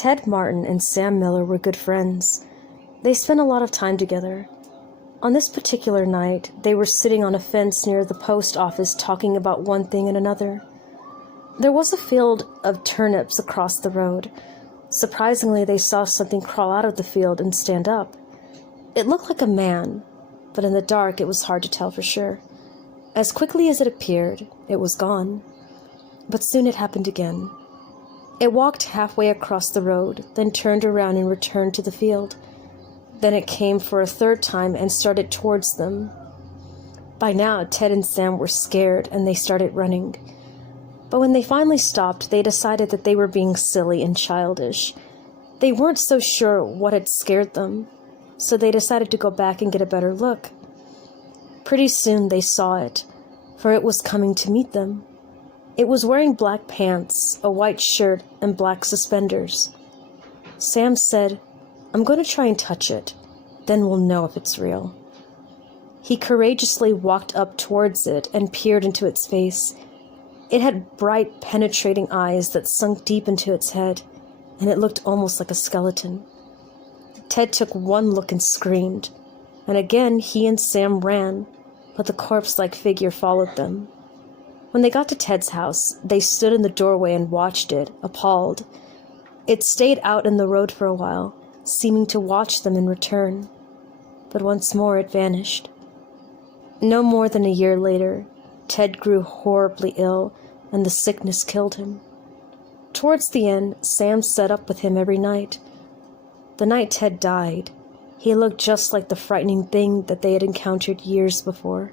Ted Martin and Sam Miller were good friends. They spent a lot of time together. On this particular night, they were sitting on a fence near the post office talking about one thing and another. There was a field of turnips across the road. Surprisingly, they saw something crawl out of the field and stand up. It looked like a man, but in the dark it was hard to tell for sure. As quickly as it appeared, it was gone. But soon it happened again. It walked halfway across the road, then turned around and returned to the field. Then it came for a third time and started towards them. By now, Ted and Sam were scared and they started running. But when they finally stopped, they decided that they were being silly and childish. They weren't so sure what had scared them, so they decided to go back and get a better look. Pretty soon they saw it, for it was coming to meet them. It was wearing black pants, a white shirt, and black suspenders. Sam said, "I'm going to try and touch it, then we'll know if it's real." He courageously walked up towards it and peered into its face. It had bright, penetrating eyes that sunk deep into its head, and it looked almost like a skeleton. Ted took one look and screamed, and again he and Sam ran, but the corpse-like figure followed them. When they got to Ted's house, they stood in the doorway and watched it, appalled. It stayed out in the road for a while, seeming to watch them in return. But once more it vanished. No more than a year later, Ted grew horribly ill, and the sickness killed him. Towards the end, Sam sat up with him every night. The night Ted died, he looked just like the frightening thing that they had encountered years before.